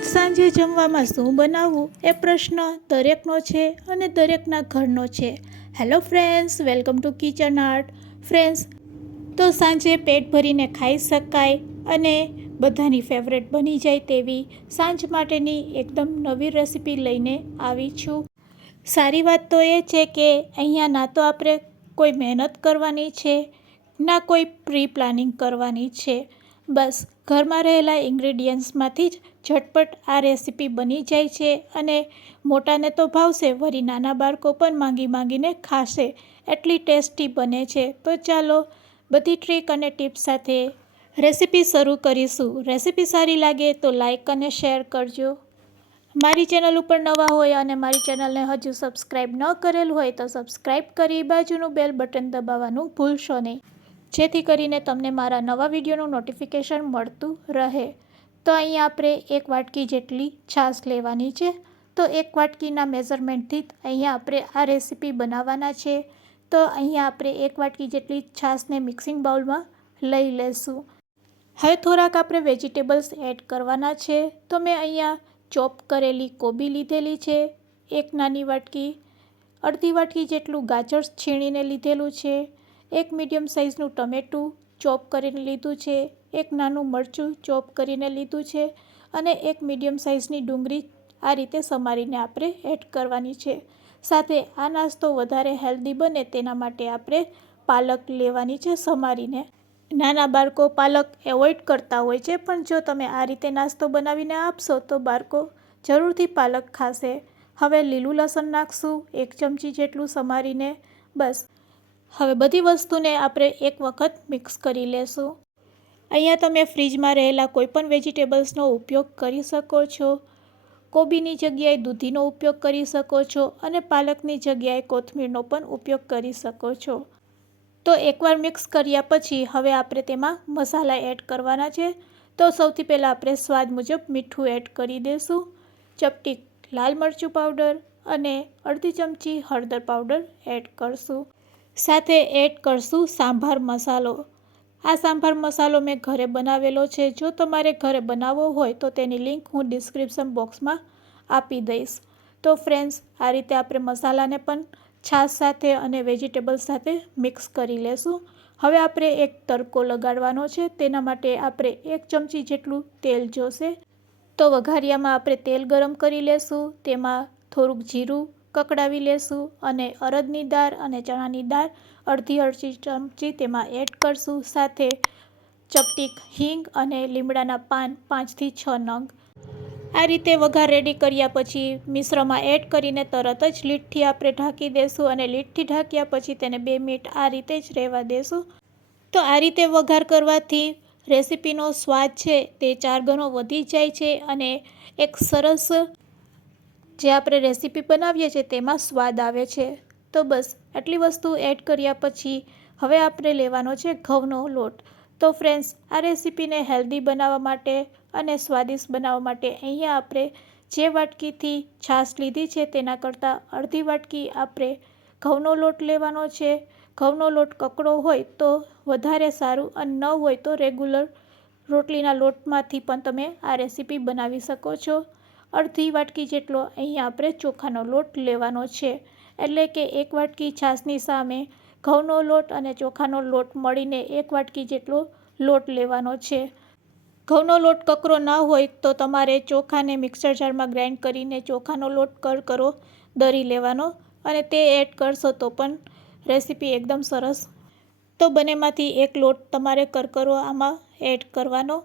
રોજ સાંજે જમવામાં શું બનાવવું એ પ્રશ્ન દરેકનો છે અને દરેકના ઘરનો છે. Hello friends, welcome to kitchen art. Friends, તો સાંજે પેટ ભરીને ખાઈ શકાય અને બધાની ફેવરેટ બની જાય તેવી સાંજ માટેની એકદમ નવી રેસીપી લઈને આવી છું. સારી વાત તો એ છે કે અહીંયા ના તો આપણે કોઈ મહેનત કરવાની છે, ના કોઈ પ્રી પ્લાનિંગ કરવાની છે. બસ ઘરમાં રહેલા ઇન્ગ્રેડિયન્ટ્સમાંથી જ ઝટપટ આ રેસીપી બની જાય છે અને મોટાને તો ભાવશે, વળી નાના બાળકો પણ માંગીને ખાશે, એટલી ટેસ્ટી બને છે. તો ચાલો બધી ટ્રીક અને ટિપ્સ સાથે રેસીપી શરૂ કરીશું. રેસીપી સારી લાગે તો લાઈક અને શેર કરજો. મારી ચેનલ ઉપર નવા હોય અને મારી ચેનલને હજુ સબસ્ક્રાઈબ ન કરેલ હોય તો સબસ્ક્રાઈબ કરી બાજુનું બેલ બટન દબાવવાનું ભૂલશો નહીં, જેથી કરીને તમને મારા નવા વિડીયોનું નોટિફિકેશન મળતું રહે. તો અહીંયા આપણે 1 વાટકી જેટલી છાશ લેવાની છે. તો 1 વાટકીના મેઝરમેન્ટથી અહીંયા આપણે આ રેસીપી બનાવવાના છે. તો અહીંયા આપણે 1 વાટકી જેટલી છાશને મિક્સિંગ બાઉલમાં લઈ લેશું. હવે થોડાક આપણે વેજીટેબલ્સ એડ કરવાના છે. તો મેં અહીંયા ચોપ કરેલી કોબી લીધેલી છે, 1 નાની વાટકી, અડધી વાટકી જેટલું ગાજર છીણીને લીધેલું છે, 1 મીડિયમ સાઇઝનું ટમેટું ચોપ કરીને લીધું છે, 1 નાનું મરચું ચોપ કરીને લીધું છે અને 1 મીડિયમ સાઇઝની ડુંગળી આ રીતે સમારીને આપણે એડ કરવાની છે. સાથે આ નાસ્તો વધારે હેલ્ધી બને તેના માટે આપણે પાલક લેવાની છે સમારીને. નાના બાળકો પાલક એવોઇડ કરતા હોય છે, પણ જો તમે આ રીતે નાસ્તો બનાવીને આપશો તો બાળકો જરૂરથી પાલક ખાશે. હવે લીલું લસણ નાખશું 1 ચમચી જેટલું સમારીને. બસ હવે બધી વસ્તુને આપણે એક વખત મિક્સ કરી લેશું. અહીંયા તમે ફ્રીજમાં રહેલા કોઈપણ વેજીટેબલ્સનો ઉપયોગ કરી શકો છો. કોબીની જગ્યાએ દૂધીનો ઉપયોગ કરી શકો છો અને પાલકની જગ્યાએ કોથમીરનો પણ ઉપયોગ કરી શકો છો. તો એકવાર મિક્સ કર્યા પછી હવે આપણે તેમાં મસાલા એડ કરવાના છે. તો સૌથી પહેલાં આપણે સ્વાદ મુજબ મીઠું એડ કરી દઈશું, ચપટી લાલ મરચું પાવડર અને અડધી ચમચી હળદર પાવડર એડ કરશું. સાથે એડ કરશું સાંભાર મસાલો. આ સાંભાર મસાલો મેં ઘરે બનાવેલો છે. જો તમારે ઘરે બનાવવો હોય તો તેની લિંક હું ડિસ્ક્રિપ્શન બોક્સમાં આપી દઈશ. તો ફ્રેન્ડ્સ, આ રીતે આપણે મસાલાને પણ છાશ સાથે અને વેજીટેબલ સાથે મિક્સ કરી લેશું. હવે આપણે એક તડકો લગાડવાનો છે. તેના માટે આપણે 1 ચમચી જેટલું તેલ જોશે. તો વઘારિયામાં આપણે તેલ ગરમ કરી લેશું. તેમાં થોડુંક જીરું કકડાવી લેશું અને અડદની દાળ અને ચણાની દાળ અડધી ચમચી તેમાં એડ કરશું. સાથે ચપટીક હિંગ અને લીમડાના પાન 5 થી 6 નંગ. આ રીતે વઘાર રેડી કર્યા પછી મિશ્રમાં એડ કરીને તરત જ લીડથી આપણે ઢાંકી દેશું અને લીડથી ઢાંક્યા પછી તેને 2 મિનિટ આ રીતે જ રહેવા દેશું. તો આ રીતે વઘાર કરવાથી રેસીપીનો સ્વાદ છે તે 4 ગણો વધી જાય છે અને એક સરસ જે આપણે રેસીપી બનાવીએ છીએ તેમાં સ્વાદ આવે છે. તો બસ આટલી વસ્તુ એડ કર્યા પછી હવે આપણે લેવાનો છે ઘઉંનો લોટ. તો ફ્રેન્ડ્સ, આ રેસીપીને હેલ્ધી બનાવવા માટે અને સ્વાદિષ્ટ બનાવવા માટે અહીંયા આપણે જે વાટકીથી છાશ લીધી છે તેના કરતાં અડધી વાટકી આપણે ઘઉંનો લોટ લેવાનો છે. ઘઉંનો લોટ કકડો હોય તો વધારે સારું અને ન હોય તો રેગ્યુલર રોટલીના લોટમાંથી પણ તમે આ રેસીપી બનાવી શકો છો. અડધી વાટકી જેટલો અહીંયા આપણે ચોખાનો લોટ લેવાનો છે. એટલે કે 1 વાટકી છાશની સામે ઘઉંનો લોટ અને ચોખાનો લોટ મળીને 1 વાટકી જેટલો લોટ લેવાનો છે. ઘઉંનો લોટ કકરો ના હોય તો તમારે ચોખાને મિક્સર જારમાં ગ્રાઇન્ડ કરીને ચોખાનો લોટ કરકરો દળી લેવાનો અને તે એડ કરશો તો પણ રેસીપી એકદમ સરસ. તો બંનેમાંથી એક લોટ તમારે કરકરો આમાં એડ કરવાનો,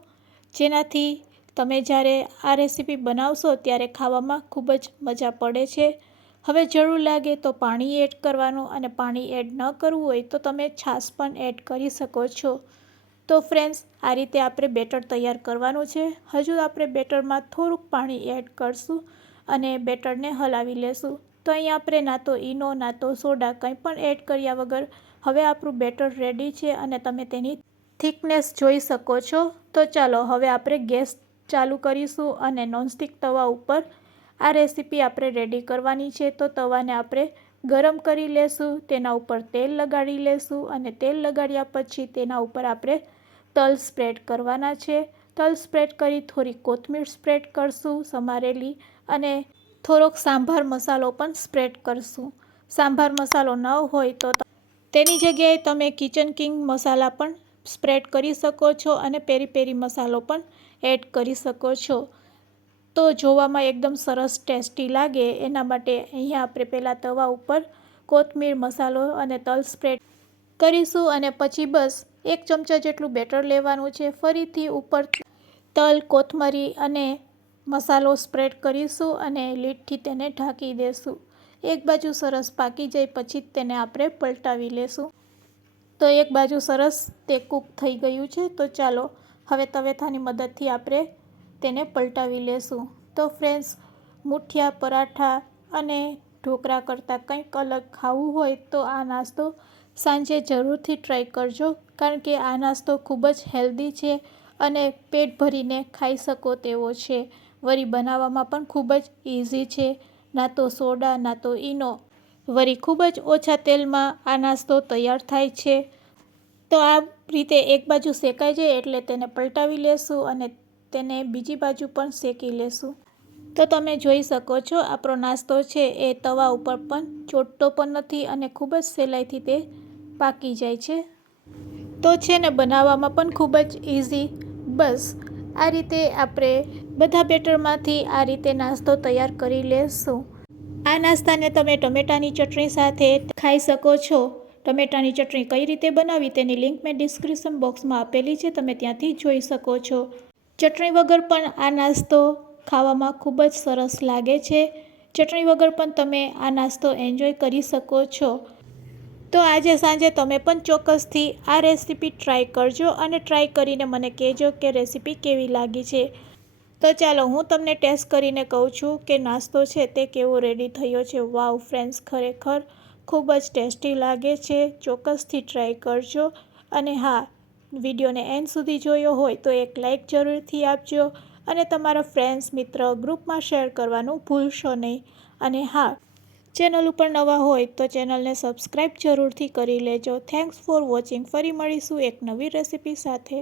જેનાથી તમે જ્યારે આ રેસીપી બનાવશો ત્યારે ખાવામાં ખૂબ જ મજા પડે છે. હવે જરૂર લાગે તો પાણી એડ કરવાનું અને પાણી એડ ન કરવું હોય તો તમે છાશ પણ એડ કરી શકો છો. તો ફ્રેન્ડ્સ, આ રીતે આપણે બેટર તૈયાર કરવાનું છે. હજુ આપણે બેટરમાં થોડુંક પાણી એડ કરશું અને બેટરને હલાવી લેશું. તો અહીંયા આપણે ના તો ઈનો ના તો સોડા કંઈ પણ એડ કર્યા વગર હવે આપણું બેટર રેડી છે અને તમે તેની થિકનેસ જોઈ શકો છો. તો ચાલો હવે આપણે ગેસ ચાલુ કરીશું અને નોનસ્ટિક તવા ઉપર આ રેસીપી આપણે રેડી કરવાની છે. તો તવાને આપણે ગરમ કરી લેશું, તેના ઉપર તેલ લગાડી લેશું અને તેલ લગાડ્યા પછી તેના ઉપર આપણે તલ સ્પ્રેડ કરવાના છે. તલ સ્પ્રેડ કરી થોડી કોથમીર સ્પ્રેડ કરશું સમારેલી, અને થોડોક સાંભાર મસાલો પણ સ્પ્રેડ કરશું. સાંભાર મસાલો ન હોય તો તેની જગ્યાએ તમે કિચન કિંગ મસાલા પણ સ્પ્રેડ કરી શકો છો અને પેરી પેરી મસાલો પણ એડ કરી શકો છો. તો જોવામાં એકદમ સરસ ટેસ્ટી લાગે એના માટે અહીંયા આપણે પહેલાં તવા ઉપર કોથમીર મસાલો અને તલ સ્પ્રેડ કરીશું, અને પછી બસ 1 ચમચા જેટલું બેટર લેવાનું છે. ફરીથી ઉપર તલ, કોથમરી અને મસાલો સ્પ્રેડ કરીશું અને લીડથી તેને ઢાંકી દેશું. એક બાજુ સરસ પાકી જાય પછી તેને આપણે પલટાવી લેશું. તો એક બાજુ સરસ તે કૂક થઈ ગયું છે. તો ચાલો હવે તવેથાની મદદથી આપણે તેને પલટાવી લેશું. તો ફ્રેન્ડ્સ, મુઠિયા, પરાઠા અને ઢોકળા કરતાં કંઈક અલગ ખાવું હોય તો આ નાસ્તો સાંજે જરૂરથી ટ્રાય કરજો, કારણ કે આ નાસ્તો ખૂબ જ હેલ્ધી છે અને પેટ ભરીને ખાઈ શકો તેવો છે. વળી બનાવવામાં પણ ખૂબ જ ઇઝી છે. ના તો સોડા ના તો ઈનો, વળી ખૂબ જ ઓછા તેલમાં આ નાસ્તો તૈયાર થાય છે. તો આ રીતે એક બાજુ શેકાઈ જાય એટલે તેને પલટાવી લેશું અને તેને બીજી બાજુ પણ શેકી લેશું. તો તમે જોઈ શકો છો આપણો નાસ્તો છે એ તવા ઉપર પણ ચોટતો પણ નથી અને ખૂબ જ સહેલાઈથી તે પાકી જાય છે. તો છે ને બનાવવામાં પણ ખૂબ જ ઇઝી. બસ આ રીતે આપણે બધા બેટરમાંથી આ રીતે નાસ્તો તૈયાર કરી લેશું. આ નાસ્તાને તમે ટમેટાની ચટણી સાથે ખાઈ શકો છો. ટમેટાની ચટણી કઈ રીતે બનાવી તેની લિંક મેં ડિસ્ક્રિપ્શન બોક્સમાં આપેલી છે, તમે ત્યાંથી જોઈ શકો છો. ચટણી વગર પણ આ નાસ્તો ખાવામાં ખૂબ જ સરસ લાગે છે. ચટણી વગર પણ તમે આ નાસ્તો એન્જોય કરી શકો છો. તો આજે સાંજે તમે પણ ચોક્કસથી આ રેસીપી ટ્રાય કરજો અને ટ્રાય કરીને મને કહેજો કે રેસીપી કેવી લાગી છે. તો ચાલો હું તમને ટેસ્ટ કરીને કહું છું કે નાસ્તો છે તે કેવો રેડી થયો છે. વાવ ફ્રેન્ડ્સ, ખરેખર ખૂબ જ ટેસ્ટી લાગે છે. ચોક્કસથી ટ્રાય કરજો. અને હા, વિડીયોને એન્ડ સુધી જોયો હોય તો એક લાઈક જરૂરથી આપજો અને તમારા ફ્રેન્ડ્સ, મિત્ર, ગ્રુપમાં શેર કરવાનું ભૂલશો નહીં. અને હા, ચેનલ ઉપર નવા હોય તો ચેનલને સબસ્ક્રાઈબ જરૂરથી કરી લેજો. Thanks for watching. ફરી મળીશું એક નવી રેસીપી સાથે.